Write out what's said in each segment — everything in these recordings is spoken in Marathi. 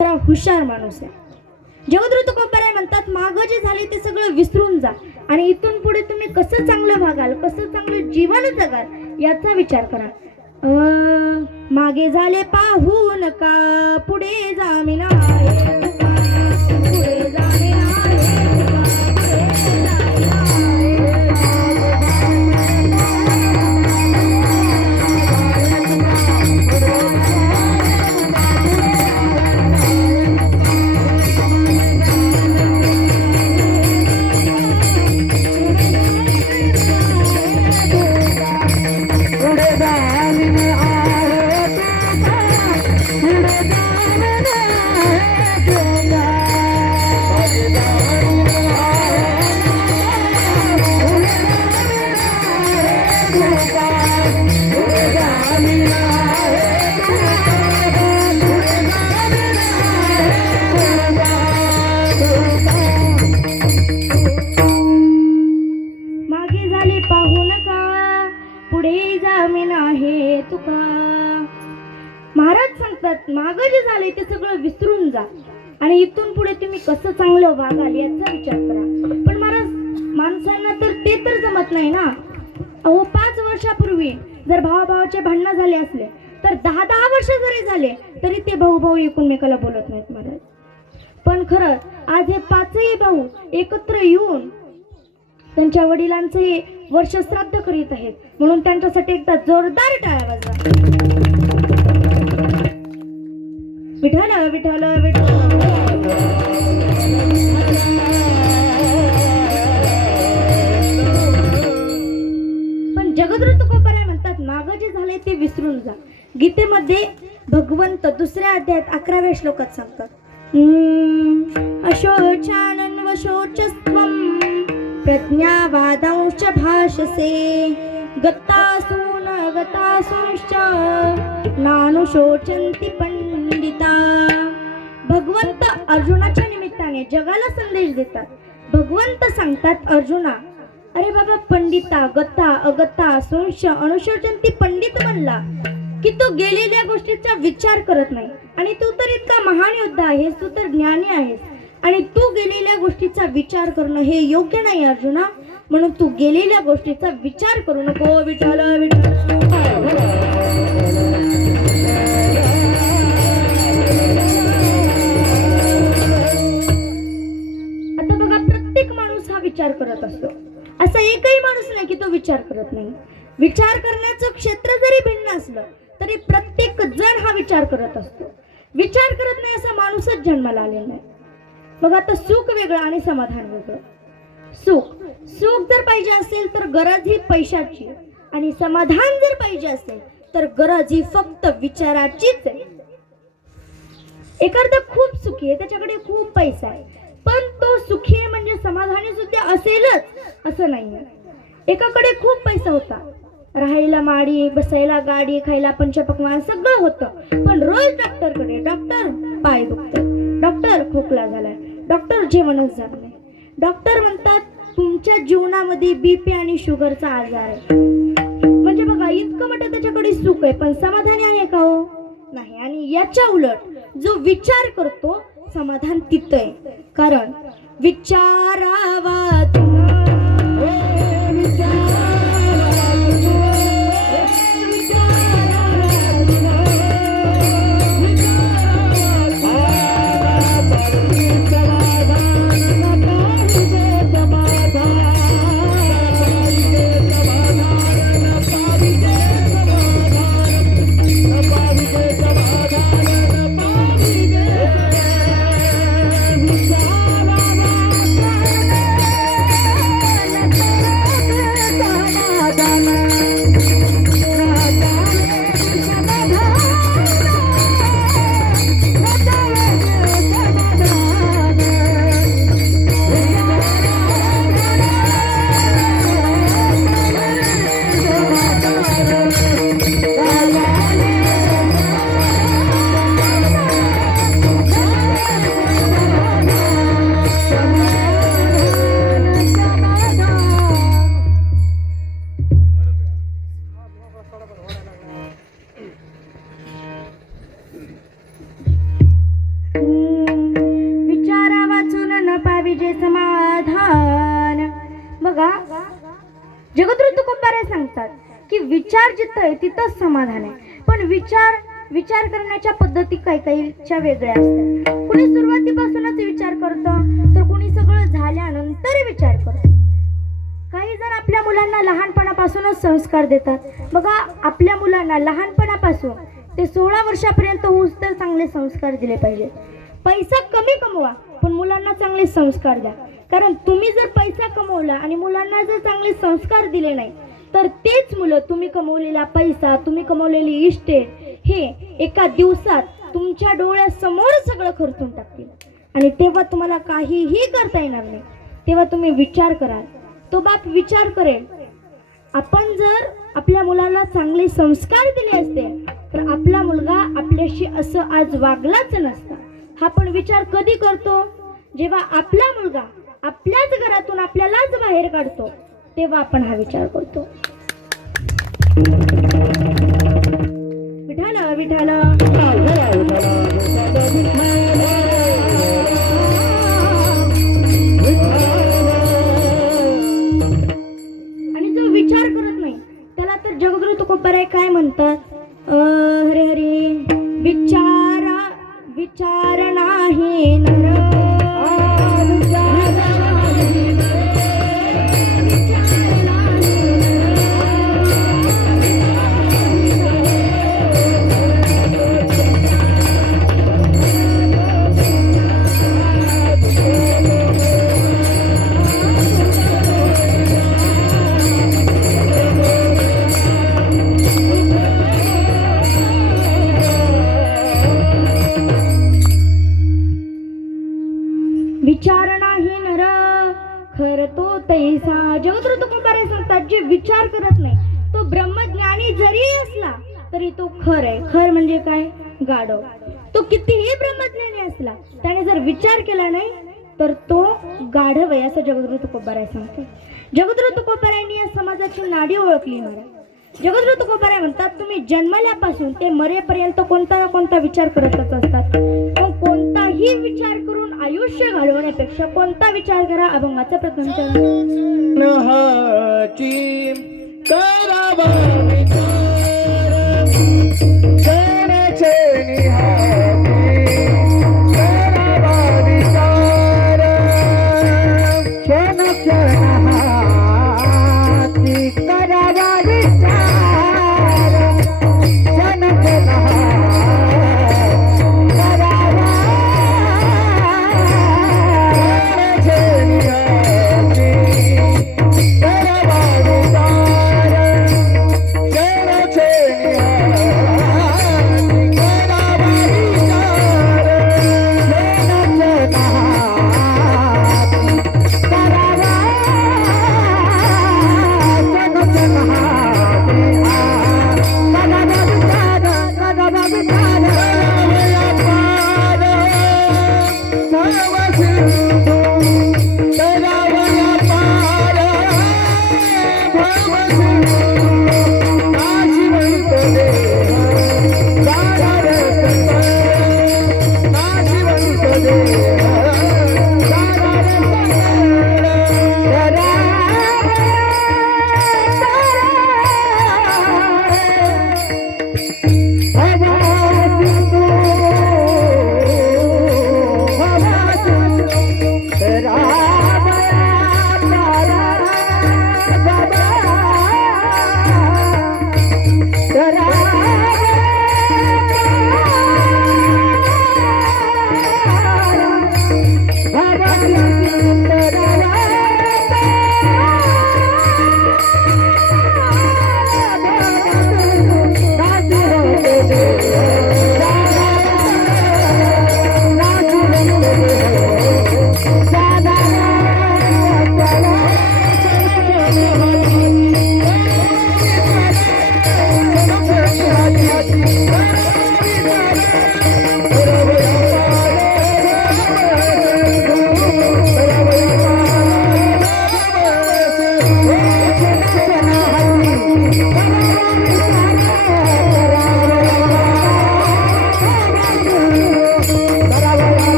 हुशार माणूस आहे. जगद्गुरु तुकोबाराय म्हणतात, मागं जे झाले ते सगळं विसरून जा आणि इथून पुढे तुम्ही कसं चांगलं वागाल, कसं चांगलं जीवन जगाल याचा विचार करा. मागे झाले पाहू नका, पुढे जामिना पुढे जामिना महाराज सांगतात, मागं जे झालंय ते सगळं विसरून जा आणि इथून पुढे तुम्ही कसं चांगलं वागाल याचा विचार करा. पण महाराज, माणसांना तर ते तर जमत नाही ना. अहो, 5 वर्षापूर्वी जर भावाभावाचे भांडणं झाले असले तर 10-10 वर्ष जरी झाले तरी ते भाऊ भाऊ एकमेकाला बोलत नाहीत महाराज. पण खरं आज हे 5ही भाऊ एकत्र येऊन त्यांच्या वडिलांचे वर्ष श्राद्ध करीत आहेत, म्हणून त्यांच्यासाठी एकदा जोरदार टाळ्या वाजवा. विठ्ठल विठ्ठल विठ्ठल. पण जगद्गुरु तुकोबाराय म्हणतात, मागं जे झालंय ते विसरून जा. गीतेमध्ये भगवंत 2ऱ्या अध्यायात 11व्या श्लोकात सांगतात, अशोचानन्व शोचस्त्वं प्रज्ञावादांश्च भाषसे गतासून गतासूंश्च नानुशोचन्ति पंडिता. भगवंत अर्जुनाच्या निमित्ताने जगाला संदेश देतात. भगवंत सांगतात, अर्जुना, अरे बाबा, पंडिता गता अगता सूंश अनुशोचन्ति पंडित म्हणला की तू गेलेल्या गोष्टीचा विचार करत नाही. आणि तू तर इतका महान योद्धा आहेस, तू तर ज्ञानी आहेस आणि तू गेलेल्या गोष्टीचा विचार करणं हे योग्य नाही अर्जुना. म्हणून तू गेलेल्या गोष्टीचा विचार करू नको. विठ्ठल विठ्ठल. आता बघा, प्रत्येक माणूस हा विचार करत असतो. असा एकही माणूस नाही की तो विचार करत नाही. विचार करण्याचं क्षेत्र जरी भिन्न असलं तरी प्रत्येक जण हा विचार करत असतो. विचार करत नाही असा माणूसच जन्माला आलेला नाही. मग आता सुख वेगळं आणि समाधान वेगळं. सुख जर पाहिजे असेल तर गरज ही पैशाची आणि समाधान जर पाहिजे असेल तर गरज ही फक्त विचाराचीच आहे. एखादा खूप सुखी आहे, त्याच्याकडे खूप पैसा आहे, पण तो सुखी आहे म्हणजे समाधानी सुद्धा असेलच असं नाहीये. एकाकडे खूप पैसा होता, राहायला माडी, बसायला गाडी, खायला पंचपक्वान्न सगळं होतं, पण रोज डॉक्टरकडे, डॉक्टर पाय दुखतात, डॉक्टर खोकला झालाय, डॉक्टर जेवणच जात नाही. डॉक्टर म्हणतात तुमच्या जीवनामध्ये बीपी आणि शुगरचा आजार आहे. म्हणजे बघा, इतकं मोठं त्याच्याकडे सुख आहे पण समाधानी आहे का हो? नाही. आणि याच्या उलट जो विचार करतो समाधान तिथं आहे. कारण विचारावा जगद्गुरु तुकोबाराय सांगतात की विचार जिथं आहे तिथंच समाधान आहे. पण विचार करण्याच्या पद्धती काही काहीच्या वेगळ्या असतात. कुणी सुरुवातीपासूनच विचार करतं, तर कुणी सगळं झाल्यानंतर विचार करतं. काही जण आपल्या मुलांना लहानपणापासूनच संस्कार देतात. बघा, आपल्या मुलांना लहानपणापासून ते 16 वर्षापर्यंत होऊस तर चांगले संस्कार दिले पाहिजे. पैसा कमी कमवा, पण मुलांना चांगले संस्कार द्या. कारण तुम्ही जर पैसा कमवला आणि मुलांना जर चांगले संस्कार दिले नाही, तर तेच मुलं तुम्ही कमवलेला पैसा, तुम्ही कमवलेली इस्टेट हे एका दिवसात तुमच्या डोळ्यासमोर सगळं खर्चून टाकतील. आणि तेव्हा तुम्हाला काहीही करता येणार नाही. तेव्हा तुम्ही विचार कराल, तो बाप विचार करेल. आपण जर आपल्या मुलाला चांगले संस्कार दिले असते, तर आपला मुलगा आपल्याशी असं आज वागलाच नसता. हा पण विचार कधी करतो? जेव्हा आपला मुलगा आपल्याच घरातून आपल्यालाच बाहेर काढतो, तेव्हा आपण हा विचार करतो. विठाल विठाल आणि जो विचार करत नाही त्याला तर जगद्गुरु तुकोबाराय काय म्हणतात? हरे हरे विचार नाही नर, विचार नाही नर खर तो तैसा. जगद्गुरु तुकोबाराय सांगतात, जे विचार करत नाही तो ब्रह्मज्ञानी जरी असला तरी तो खर आहे. खर म्हणजे काय? गाढव. तो कितीही ब्रह्मज्ञानी असला, त्याने जर विचार केला नाही तर तो गाढव आहे, असं जगद्गुरु तुकोबाराय सांगतात. जगद्गुरु तुकोबारायांनी या समाजाची नाडी ओळखली महाराज. जगद्गुरु तुकोबाराय म्हणतात, तुम्ही जन्मल्यापासून ते मरेपर्यंत कोणता ना कोणता विचार करतच असतात. मग कोणताही विचार करून आयुष्य घालवण्यापेक्षा कोणता विचार करा? अभंगाचा प्रथम चरण.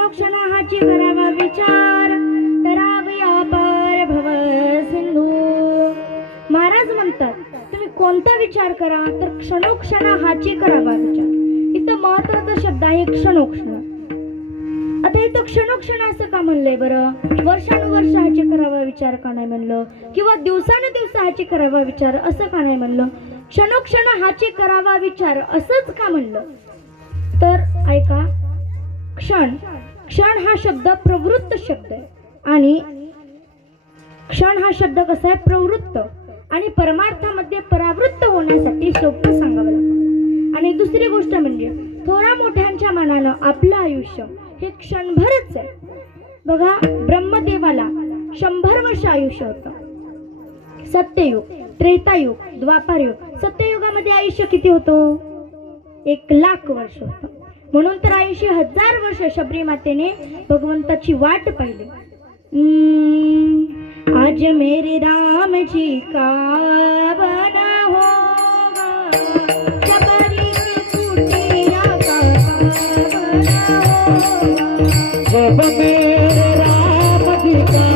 क्षणोक्षणाची करावा विचार, तरावी अपार भव सिंधू. महाराज म्हणतात तुम्ही कोणता विचार करा तर क्षणोक्षणाची करावा विचार. इथं महत्वाचा शब्द आहे क्षणोक्षण. आता इथं क्षणोक्षण असं का म्हणलंय बरं? वर्षानुवर्ष ह्याचे करावा विचार का नाही म्हणलं? किंवा दिवसानुदिवस ह्याचे करावा विचार असं का नाही म्हणलं? क्षणोक्षण ह्याचे करावा विचार असंच का म्हणलं? तर ऐका, क्षण हा शब्द प्रवृत्त शब्द आहे आणि क्षण हा शब्द कसा आहे? प्रवृत्त आणि परमार्थामध्ये परावृत्त होण्यासाठी सोपं सांगावं लागतं. आणि दुसरी गोष्ट म्हणजे थोरा मोठ्यांच्या मनानं आपलं आयुष्य हे क्षणभरच आहे. बघा, ब्रह्मदेवाला 100 वर्ष आयुष्य होतं. सत्ययुग, त्रेतायुग, द्वापारयुग. सत्ययुगामध्ये आयुष्य किती होतं? 1,00,000 वर्ष होतं. म्हणून तर 80,000 वर्ष शबरी मातेने भगवंताची वाट पाहिली. आज मेरे राम जी का बना होगा, शबरी के कुटिया का बना होगा. जब मेरे राम जी का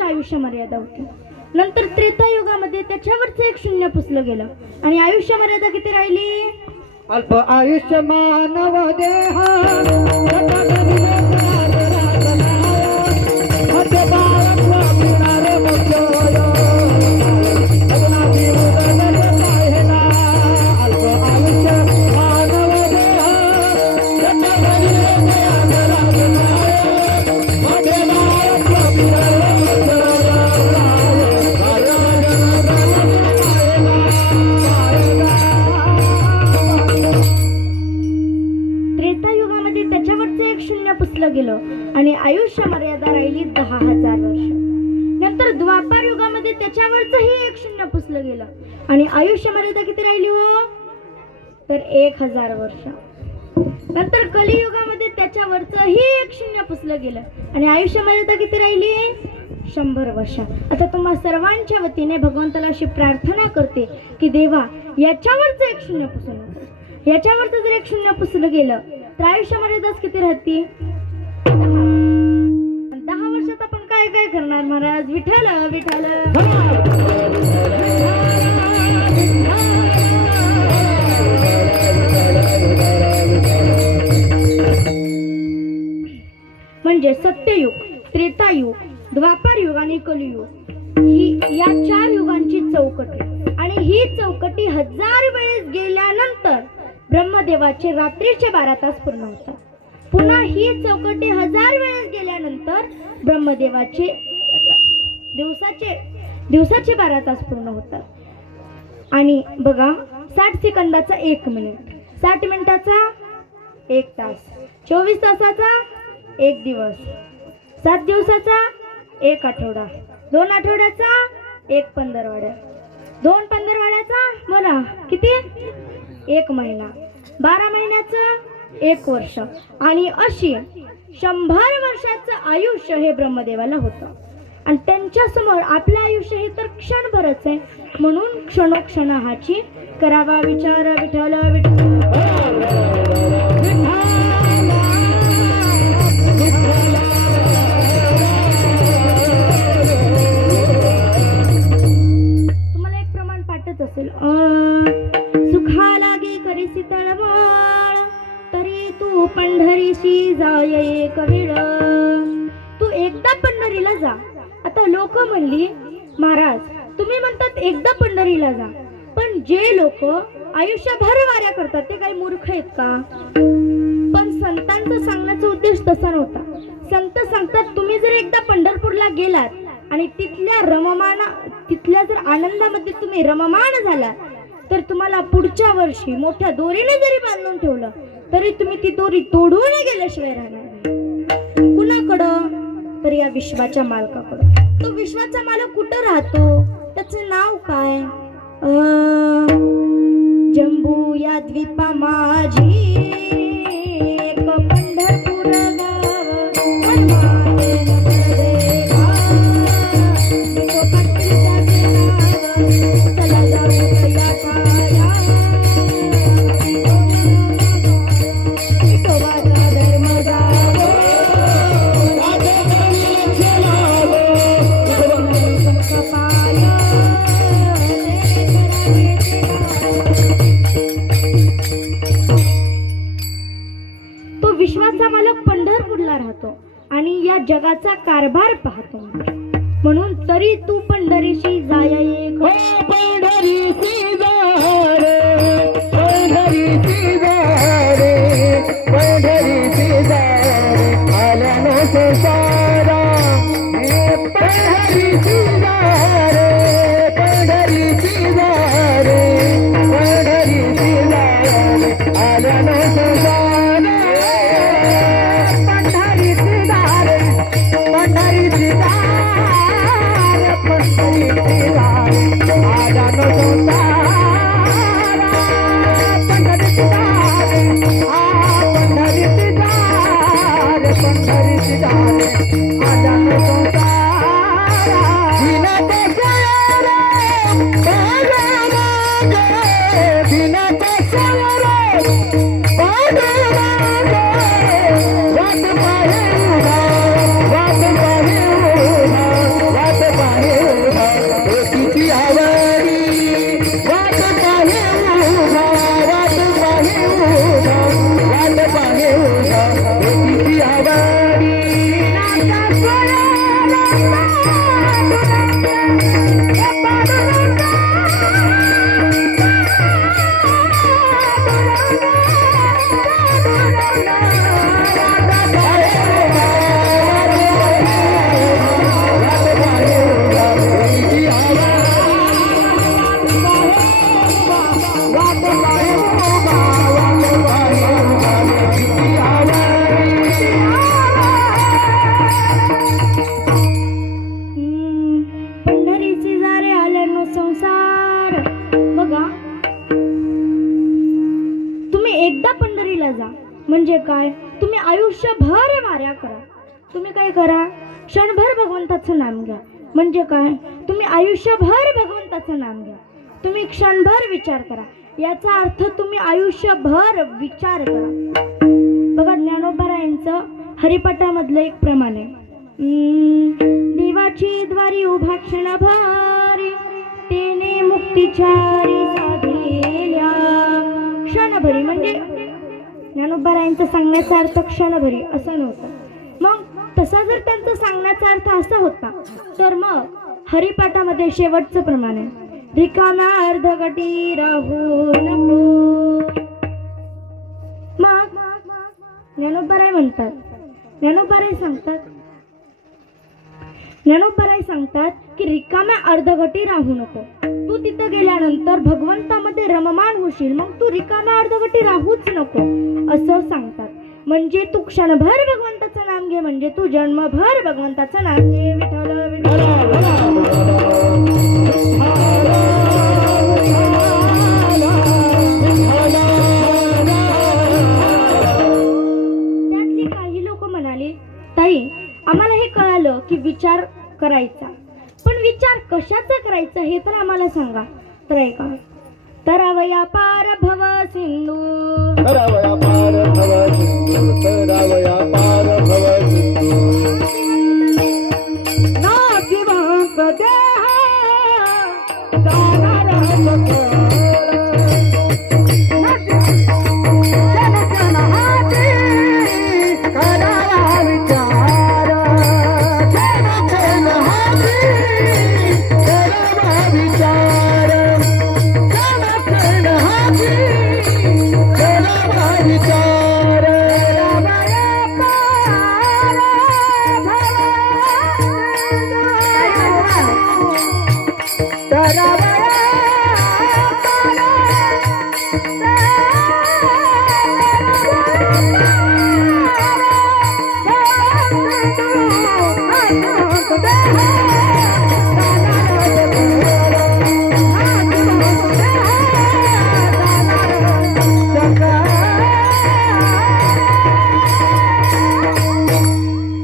आयुष्य मर्यादा होती. नंतर त्रेतायुगामध्ये त्याच्यावरच एक शून्य पुसलं गेलं आणि आयुष्य मर्यादा किती राहिली? अल्प आयुष्य मानव देहा गेलं आणि आयुष्य मर्यादा राहिली 10,000 वर्ष. नंतर द्वापार युगामध्ये त्याच्यावरचंही एक शून्य पुसलं गेलं आणि आयुष्य मर्यादा किती राहिली हो? तर 1,000 वर्ष. नंतर कलियुगामध्ये त्याच्यावरचंही एक शून्य पुसलं गेलं आणि आयुष्य मर्यादा किती राहिली? 100 वर्ष. आता तुम्हा सर्वांच्या वतीने भगवंताला अशी प्रार्थना करते की देवा याच्यावरचं एक शून्य पुसून नका. याच्यावरचं जर एक शून्य पुसलं गेलं तर आयुष्य मर्यादाच किती राहते? 10 वर्षात आपण काय काय करणार महाराज? विठ्ठल विठ्ठल. म्हणजे सत्ययुग, त्रेतायुग, द्वापार युग आणि कलियुग ही या 4 युगांची चौकटी आणि ही चौकटी 1000 वेळेस गेल्यानंतर ब्रह्मदेवाचे रात्रीचे 12 तास पूर्ण होतात. पुन्हा ही चौकटी 1000 वेळेस गेल्यानंतर ब्रह्मदेवाचे दिवसाचे 12 तास पूर्ण होतात. आणि बघा 60 सेकंदाचा 1 मिनिट, 60 मिनिटाचा 1 तास, 24 तासाचा 1 दिवस, 7 दिवसाचा 1 आठवडा, 2 आठवड्याचा 1 पंधरवडा, 2 पंधरवड्याचा बोला किती 1 महिना, 12 महिन्याचं 1 वर्ष आणि अशी 100 वर्षाचं आयुष्य हे ब्रह्मदेवाला होतं. आणि त्यांच्या समोर आपलं आयुष्य हे तर क्षणभरच आहे. म्हणून क्षणोक्षणाची करावा विचार विठ्ठल तुम्हाला एक प्रमाण पाठच असेल. सुखा लागे करीसी तळमळ तरी तू पंढरीशी जाय एक वेळ. तू एकदा पंढरीला जा. आता लोक म्हणली महाराज तुम्ही म्हणतात एकदा पंढरीला जा, पण जे लोक आयुष्यभर वाऱ्या करतात ते काही मूर्ख आहेत का? पण संतांचा सांगण्याचा उद्देश तसा नव्हता. संत सांगतात तुम्ही जर एकदा पंढरपूरला गेलात आणि तिथल्या जर आनंदामध्ये तुम्ही रममाण झालात तर तुम्हाला पुढच्या वर्षी मोठ्या दोरीने जरी बांधून ठेवलं तरी तुम्ही ती दोरी तोडून गेल्याशिवाय राहणार नाही. कुणाकडं तर या विश्वाच्या मालकाकडं. तो विश्वाचा मालक कुठं राहतो? त्याचं नाव काय? जंबू या द्वीपा माझी एक पंढरपूर गाव परमाने नवदेवा. तो पंढरीच्या देवा चला जाऊ या काया. विठोबाचा धर्म जावो विश्वाचा मालक पंढरपूरला राहतो आणि या जगाचा कारभार पाहतो. म्हणून तरी तू पंढरीशी जाय एक. पंढरीची जा रे, पंढरीची जा रे, पंढरीची जा रे, आल्यानं संसारा. पंढरीची जा रे, पंढरीची जा रे, पंढरीची जा रे, आल्यानं संसारा. म्हणजे काय? तुम्ही आयुष्यभर वाऱ्या करा. तुम्ही काय करा? क्षणभर भगवंताचं नाम घ्या. म्हणजे काय? तुम्ही आयुष्यभर भगवंताचं नाम घ्या. तुम्ही क्षणभर विचार करा. याचा अर्थ तुम्ही आयुष्यभर विचार करा. बघा ज्ञानोबरायांचं हरिपाठामधलं एक प्रमाण आहे. देवाची द्वारी उभा क्षणभरी तेने मुक्तीचारी साधिल्या. क्षणभरी म्हणजे ज्ञानोबरायांचं सांगण्याचा अर्थ क्षणभरी असं नव्हतं. मग तसा जर त्यांचा सांगण्याचा अर्थ असा होता तर मग हरिपाठामध्ये शेवटचं प्रमाण आहे, रिकाम्या अर्धगटी राहू नको. मग ज्ञानोबराय म्हणतात, ज्ञानोबराय सांगतात की रिकाम्या अर्धगटी राहू नको. तू तिथं गेल्यानंतर भगवंतामध्ये रममाण होशील, मग तू रिकाम्या अर्धगटी राहूच नको असं सांगतात. म्हणजे तू क्षणभर भगवंताचं नाम घे, म्हणजे तू जन्मभर भगवंताचं नाम घे. विठ्ठल विठ्ठल. त्यातली काही लोक म्हणाले, ताई आम्हाला हे कळालं की विचार करायचा, पण विचार कशाचा करायचा हे तर आम्हाला सांगा. तर ऐका, तरावया पार भव सिंधू, तरावया पार भव सिंधू, तरावया पार भव सिंधू. नाशिवंत देह जाणारा सखोरा, क्षण क्षण हाती करावा विचार, क्षण क्षण हाती करावा विचार, क्षण क्षण हाती करावा विचार.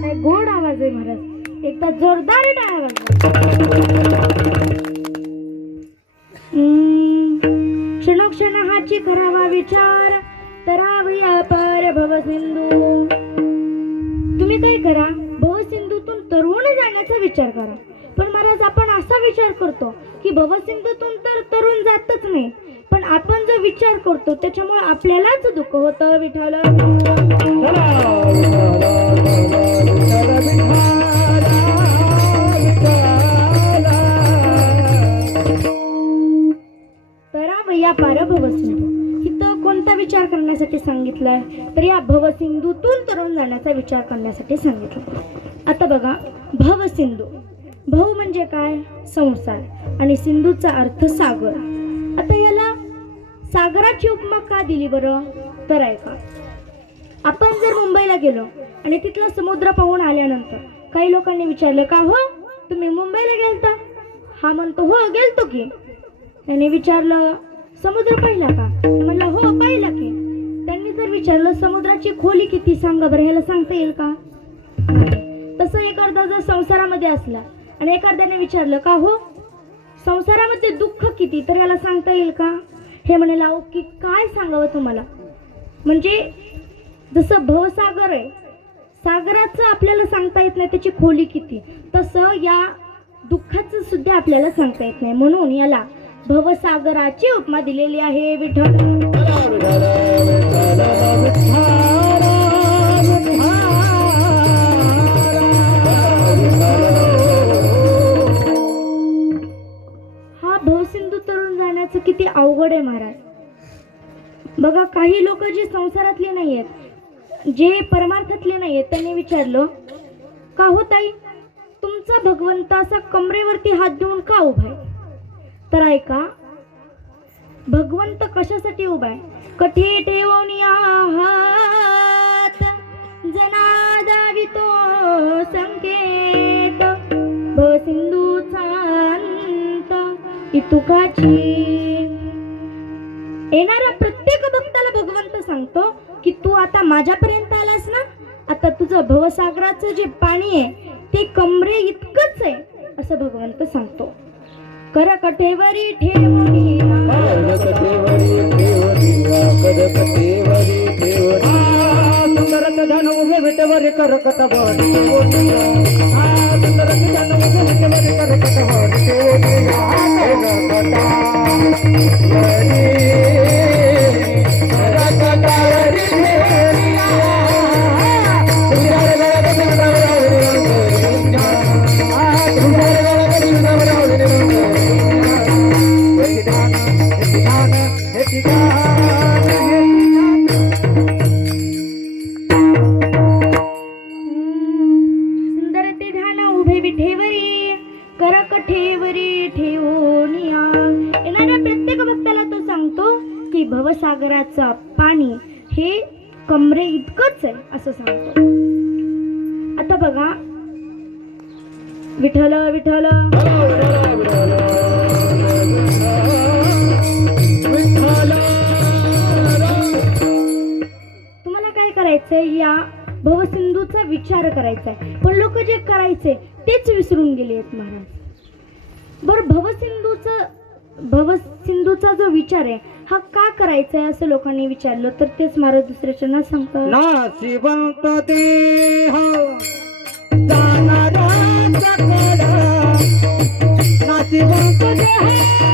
काय गोड आवाज आहे महाराज, एकदा जोरदार टाळ्या वाजवा. क्षणोक्षण हाची करावा विचार, तरावया पार भव सिंधू. तुम्ही काय करा, भवसिंधूतून तरुण जाण्याचा विचार करा. पण महाराज आपण असा विचार करतो की भवसिंधूतून तर तरुण जातच नाही, पण आपण जो विचार करतो त्याच्यामुळे आपल्यालाच दुःख होतं. विठ्ठल तरावया पार भवसिंधू. इथं कोणता विचार करण्यासाठी सांगितलाय, तर या भवसिंधूतून तरुण जाण्याचा विचार करण्यासाठी सांगितलं. आता बघा, भवसिंधू, भव म्हणजे काय, संसार, आणि सिंधूचा अर्थ सागर. आता याला सागराची उपमा का दिली बरं, तर ऐका, आपण जर मुंबईला गेलो आणि तिथला समुद्र पाहून आल्यानंतर काही लोकांनी विचारलं का हो तुम्ही मुंबईला गेलता, हा म्हणतो हो गेलतो की. त्याने विचारलं समुद्र पाहिला का, म्हणलं हो पाहिला की. त्यांनी जर विचारलं समुद्राची खोली किती सांगा बरं, ह्याला सांगता येईल का. तसं एखादा जर संसारामध्ये असला आणि एखाद्याने विचारलं का हो संसारामध्ये दुःख किती, तर याला सांगता येईल का. हे म्हणाले अहो की काय सांगावं तुम्हाला. म्हणजे जसं भवसागर आहे, सागराचं आपल्याला सांगता येत नाही त्याची खोली किती, तसं या दुःखाचं सुद्धा आपल्याला सांगता येत नाही. म्हणून याला भवसागराची उपमा दिलेली आहे. विठ्ठल हा भवसिंधू तरुण जाण्याचं किती अवघड आहे महाराज. बघा, काही लोक जे संसारातले नाही आहेत, जे परमार्थातले नाही आहेत, त्यांनी विचारलं का हो ताई तुमचा भगवंत असा कमरेवरती हात देऊन का उभा आहे. तर ऐका, भगवंत कशासाठी उभा आहे, कठे ठेवून हात जनादावितो संकेत, भवसिंधूचा अंत इतुकाची. येणाऱ्या प्रत्येक भक्ताला भगवंत सांगतो की तू आता माझ्यापर्यंत आलास ना, आता तुझं भवसागराचं जे पाणी आहे ते कमरे इतकंच आहे असं भगवंत सांगतो. करकटेवरी ठेवणी विटेवरी करकट काठेवरी ठेवून या. येणाऱ्या प्रत्येक भक्ताला तो सांगतो की भवसागराचं पाणी हे कमरे इतकंच आहे असं सांगतो. आता बघा, विठ्ठल विठ्ठल तुम्हाला काय करायचंय, या भवसिंधूचा विचार करायचा आहे. पण लोक जे करायचे तेच विसरून गेले आहेत महाराज. बरं, भवसिंधूचा जो विचार आहे हा का करायचा आहे असं लोकांनी विचारलं तर तेच महाराज दुसऱ्या चरणात सांगतात. नाशिवंत देह जाणारा सकळ, नाशिवंत देह